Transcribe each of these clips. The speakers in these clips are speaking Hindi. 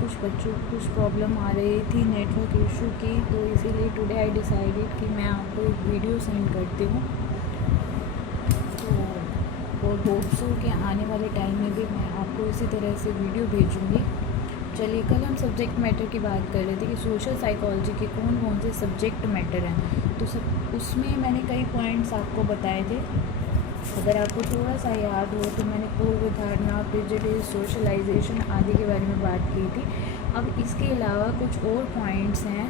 कुछ बच्चों को कुछ प्रॉब्लम आ रही थी नेटवर्क इशू की, तो इसीलिए टुडे आई डिसाइडेड कि मैं आपको एक वीडियो सेंड करती हूँ। तो और होप्स हो कि आने वाले टाइम में भी मैं आपको इसी तरह से वीडियो भेजूँगी। चलिए, कल हम सब्जेक्ट मैटर की बात कर रहे थे कि सोशल साइकोलॉजी के कौन कौन से सब्जेक्ट मैटर हैं। तो सब उसमें मैंने कई पॉइंट्स आपको बताए थे। अगर आपको थोड़ा सा याद हो तो मैंने पूर्व धारणा, प्रेजुडिस, सोशलाइजेशन आदि के बारे में बात की थी। अब इसके अलावा कुछ और पॉइंट्स हैं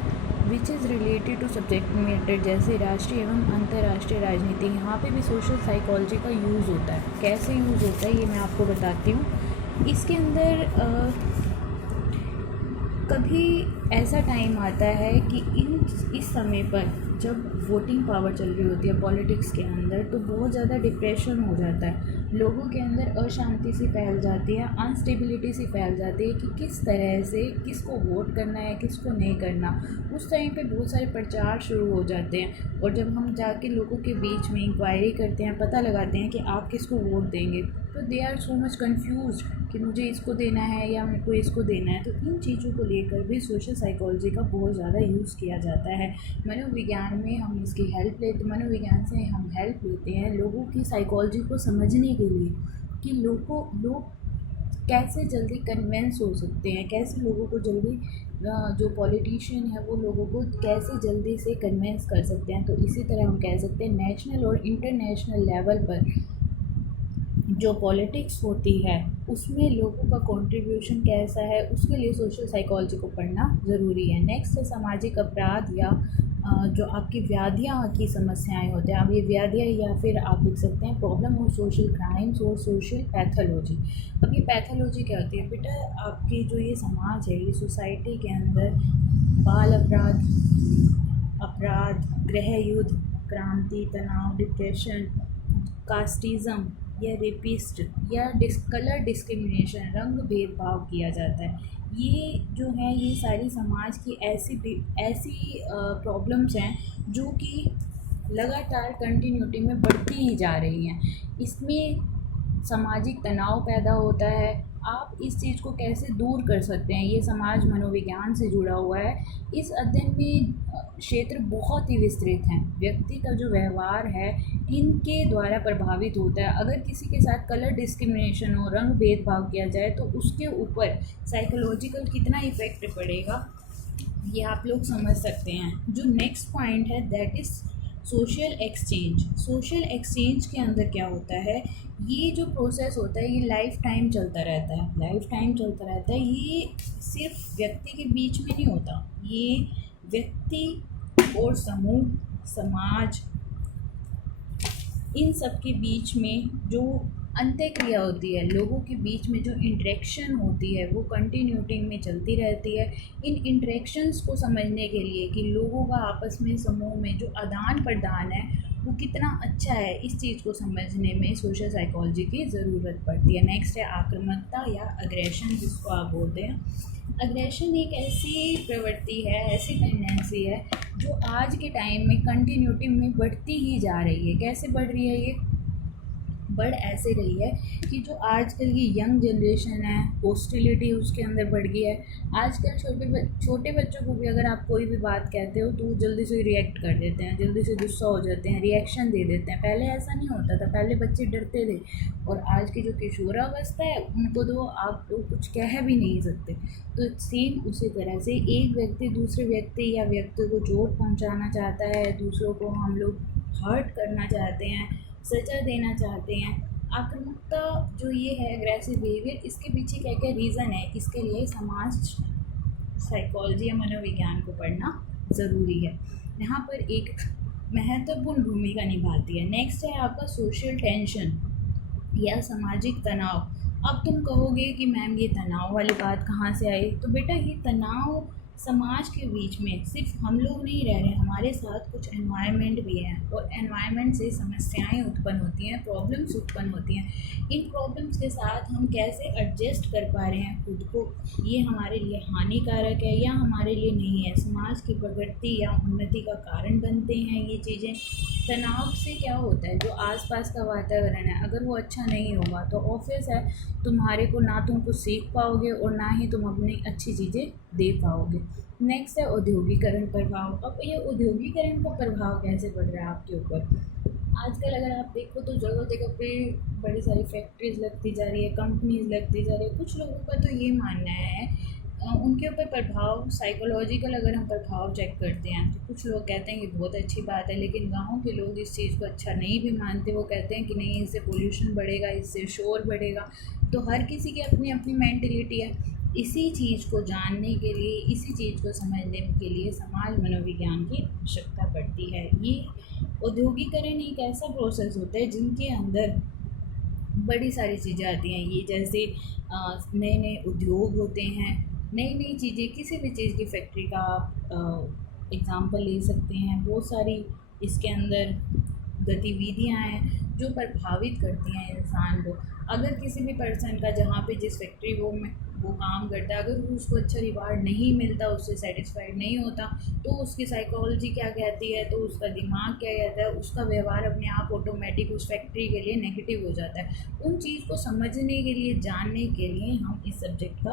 which is related to subject matter, जैसे राष्ट्रीय एवं अंतर्राष्ट्रीय राजनीति। यहाँ पे भी सोशल साइकोलॉजी का यूज़ होता है। कैसे यूज़ होता है ये मैं आपको बताती हूँ। इसके अंदर कभी ऐसा टाइम आता है कि इस समय पर जब वोटिंग पावर चल रही होती है पॉलिटिक्स के अंदर, तो बहुत ज़्यादा डिप्रेशन हो जाता है, लोगों के अंदर अशांति सी फैल जाती है, अनस्टेबिलिटी सी फैल जाती है कि किस तरह से किसको वोट करना है, किसको नहीं करना। उस टाइम पे बहुत सारे प्रचार शुरू हो जाते हैं, और जब हम जाके लोगों के बीच में इंक्वायरी करते हैं, पता लगाते हैं कि आप किसको वोट देंगे, तो they are so much confuse कि मुझे इसको देना है या मेरे को इसको देना है। तो इन चीज़ों को लेकर भी सोशल साइकोलॉजी का बहुत ज़्यादा यूज़ किया जाता है। मनोविज्ञान में हम इसकी हेल्प लेते मनोविज्ञान से हम हेल्प लेते हैं लोगों की साइकोलॉजी को समझने के लिए कि लोग कैसे जल्दी कन्विंस हो सकते हैं, कैसे लोगों को जल्दी जो पॉलिटिशियन है वो लोगों को कैसे जल्दी से कन्विंस कर सकते हैं। तो इसी तरह हम कह सकते हैं नेशनल और इंटरनेशनल लेवल पर जो पॉलिटिक्स होती है उसमें लोगों का कंट्रीब्यूशन कैसा है, उसके लिए सोशल साइकोलॉजी को पढ़ना ज़रूरी है। नेक्स्ट है सामाजिक अपराध या जो आपकी व्याधियाँ की समस्याएं होते हैं। अब ये व्याधियाँ या फिर आप लिख सकते हैं प्रॉब्लम और सोशल क्राइम्स और सोशल पैथोलॉजी। अब ये पैथोलॉजी क्या होती है बेटा? आपकी जो ये समाज है, ये सोसाइटी के अंदर बाल अपराध, गृह युद्ध, क्रांति, तनाव, डिप्रेशन, कास्टिज़म या रेपिस्ट या कलर डिस्क्रिमिनेशन, रंग भेदभाव किया जाता है। ये जो है ये सारी समाज की ऐसी प्रॉब्लम्स हैं जो कि लगातार कंटिन्यूटी में बढ़ती ही जा रही हैं। इसमें सामाजिक तनाव पैदा होता है। आप इस चीज़ को कैसे दूर कर सकते हैं, ये समाज मनोविज्ञान से जुड़ा हुआ है। इस अध्ययन में क्षेत्र बहुत ही विस्तृत हैं। व्यक्ति का जो व्यवहार है इनके द्वारा प्रभावित होता है। अगर किसी के साथ कलर डिस्क्रिमिनेशन हो, रंग भेदभाव किया जाए, तो उसके ऊपर साइकोलॉजिकल कितना इफ़ेक्ट पड़ेगा ये आप लोग समझ सकते हैं। जो नेक्स्ट पॉइंट है that is social exchange. Social exchange के अंदर क्या होता है, ये जो प्रोसेस होता है ये लाइफ टाइम चलता रहता है। ये सिर्फ व्यक्ति के बीच में नहीं होता, ये व्यक्ति और समूह, समाज, इन सब के बीच में जो अंत्यक्रिया होती है, लोगों के बीच में जो इंटरेक्शन होती है वो कंटिन्यूटी में चलती रहती है। इन इंटरेक्शंस को समझने के लिए कि लोगों का आपस में समूह में जो आदान प्रदान है वो कितना अच्छा है, इस चीज़ को समझने में सोशल साइकोलॉजी की ज़रूरत पड़ती है। नेक्स्ट है आक्रामकता या अग्रेशन, जिसको आप बोलते हैं। अग्रेशन एक ऐसी प्रवृत्ति है, ऐसी टेंडेंसी है जो आज के टाइम में कंटिन्यूटी में बढ़ती ही जा रही है। कैसे बढ़ रही है? ये बढ़ ऐसे रही है कि जो आजकल की यंग जनरेशन है, हॉस्टिलिटी उसके अंदर बढ़ गई है। आजकल छोटे बच्चों को भी अगर आप कोई भी बात कहते हो तो वो जल्दी से रिएक्ट कर देते हैं, जल्दी से गुस्सा हो जाते हैं, रिएक्शन दे देते हैं। पहले ऐसा नहीं होता था, पहले बच्चे डरते थे। और आज की जो किशोरावस्था है उनको तो आप लोग कुछ कह भी नहीं सकते। तो सेम उसी तरह से एक व्यक्ति दूसरे व्यक्ति या व्यक्ति को चोट पहुँचाना चाहता है, दूसरों को हम लोग हर्ट करना चाहते हैं, सजा देना चाहते हैं। आक्रामकता जो ये है एग्रेसिव बिहेवियर, इसके पीछे क्या क्या रीज़न है, इसके लिए समाज साइकोलॉजी या मनोविज्ञान को पढ़ना ज़रूरी है। यहाँ पर एक महत्वपूर्ण भूमिका निभाती है। नेक्स्ट है आपका सोशल टेंशन या सामाजिक तनाव। अब तुम कहोगे कि मैम ये तनाव वाली बात कहाँ से आई? तो बेटा ये तनाव समाज के बीच में सिर्फ हम लोग नहीं रह रहे, हमारे साथ कुछ एनवायरनमेंट भी है, और एनवायरनमेंट से समस्याएं उत्पन्न होती हैं, प्रॉब्लम्स उत्पन्न होती हैं। इन प्रॉब्लम्स के साथ हम कैसे एडजस्ट कर पा रहे हैं खुद को, ये हमारे लिए हानिकारक है या हमारे लिए नहीं है, समाज की प्रगति या उन्नति का कारण बनते हैं ये चीज़ें। तनाव से क्या होता है, जो आसपास का वातावरण है अगर वो अच्छा नहीं होगा तो ऑब्वियस है तुम्हारे को ना तुम कुछ सीख पाओगे और ना ही तुम अपनी अच्छी चीज़ें दे पाओगे। नेक्स्ट है औद्योगिकरण प्रभाव। अब ये औद्योगिकरण का प्रभाव कैसे पड़ रहा है आपके ऊपर। आजकल अगर आप देखो तो जगह जगह पे बड़ी सारी फैक्ट्रीज लगती जा रही है, कंपनीज लगती जा रही है। कुछ लोगों का तो ये मानना है उनके ऊपर प्रभाव साइकोलॉजिकल अगर हम प्रभाव चेक करते हैं तो कुछ लोग कहते हैं कि बहुत अच्छी बात है, लेकिन गाँव के लोग इस चीज़ को अच्छा नहीं भी मानते। वो कहते हैं कि नहीं, इससे पोल्यूशन बढ़ेगा, इससे शोर बढ़ेगा। तो हर किसी की अपनी अपनी मेंटलिटी है। इसी चीज़ को जानने के लिए, इसी चीज़ को समझने के लिए समाज मनोविज्ञान की आवश्यकता पड़ती है। ये औद्योगिकरण एक ऐसा प्रोसेस होता है जिनके अंदर बड़ी सारी चीज़ें आती हैं। ये जैसे नए नए उद्योग होते हैं, नई नई चीज़ें, किसी भी चीज़ की फैक्ट्री का एग्ज़ाम्पल ले सकते हैं। बहुत सारी इसके अंदर गतिविधियाँ हैं जो प्रभावित करती हैं इंसान को। अगर किसी भी पर्सन का जहाँ पे जिस फैक्ट्री वो काम करता है, अगर उसको अच्छा रिवार्ड नहीं मिलता, उससे सेटिस्फाइड नहीं होता, तो उसकी साइकोलॉजी क्या कहती है, तो उसका दिमाग क्या कहता है, उसका व्यवहार अपने आप ऑटोमेटिक उस फैक्ट्री के लिए नेगेटिव हो जाता है। उन चीज़ को समझने के लिए, जानने के लिए हम इस सब्जेक्ट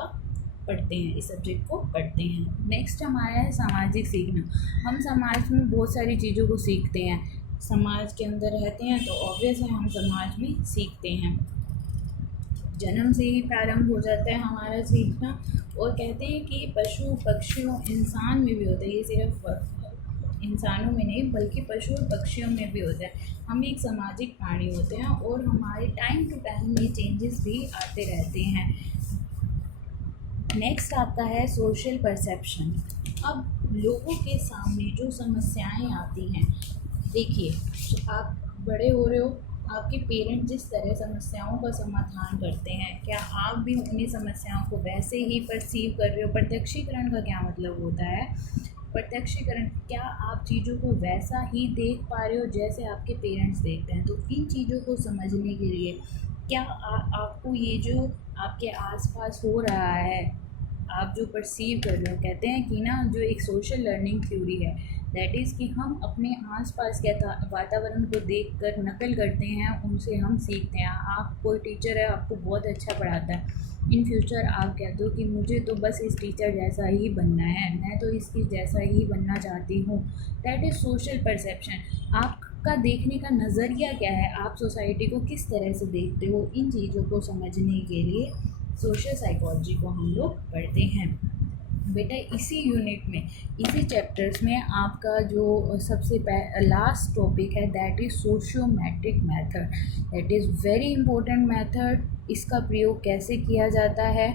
को पढ़ते हैं। नेक्स्ट हमारा है सामाजिक सीखना। हम समाज में बहुत सारी चीज़ों को सीखते हैं, समाज के अंदर रहते हैं तो ऑब्वियस है हम समाज में सीखते हैं। जन्म से ही प्रारंभ हो जाता है हमारा सीखना। और कहते हैं कि पशु पक्षियों इंसान में भी होता है, ये सिर्फ इंसानों में नहीं बल्कि पशु और पक्षियों में भी होता है। हम एक सामाजिक प्राणी होते हैं और हमारे टाइम टू टाइम ये चेंजेस भी आते रहते हैं। नेक्स्ट आपका है सोशल परसेप्शन। अब लोगों के सामने जो समस्याएं आती हैं, देखिए आप बड़े हो रहे हो, आपके पेरेंट्स जिस तरह समस्याओं का समाधान करते हैं, क्या आप भी उन्हीं समस्याओं को वैसे ही परसीव कर रहे हो। प्रत्यक्षीकरण का क्या मतलब होता है, प्रत्यक्षीकरण, क्या आप चीज़ों को वैसा ही देख पा रहे हो जैसे आपके पेरेंट्स देखते हैं। तो इन चीज़ों को समझने के लिए क्या आपको ये जो आपके आसपास हो रहा है, आप जो परसीव कर रहे हो, कहते हैं कि ना जो एक सोशल लर्निंग थ्योरी है, दैट इज़ कि हम अपने आसपास के वातावरण को देखकर नकल करते हैं, उनसे हम सीखते हैं। आप कोई टीचर है, आपको बहुत अच्छा पढ़ाता है, इन फ्यूचर आप कहते हो कि मुझे तो बस इस टीचर जैसा ही बनना है, मैं तो इसकी जैसा ही बनना चाहती हूँ। That is social perception. आपका देखने का नज़रिया क्या है, आप सोसाइटी को किस तरह से देखते हो, इन चीज़ों को समझने के लिए सोशल साइकोलॉजी को हम लोग पढ़ते हैं। बेटा इसी यूनिट में, इसी चैप्टर्स में आपका जो सबसे लास्ट टॉपिक है that is sociometric method. That is very important method. इसका प्रयोग कैसे किया जाता है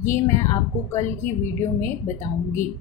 ये मैं आपको कल की वीडियो में बताऊंगी।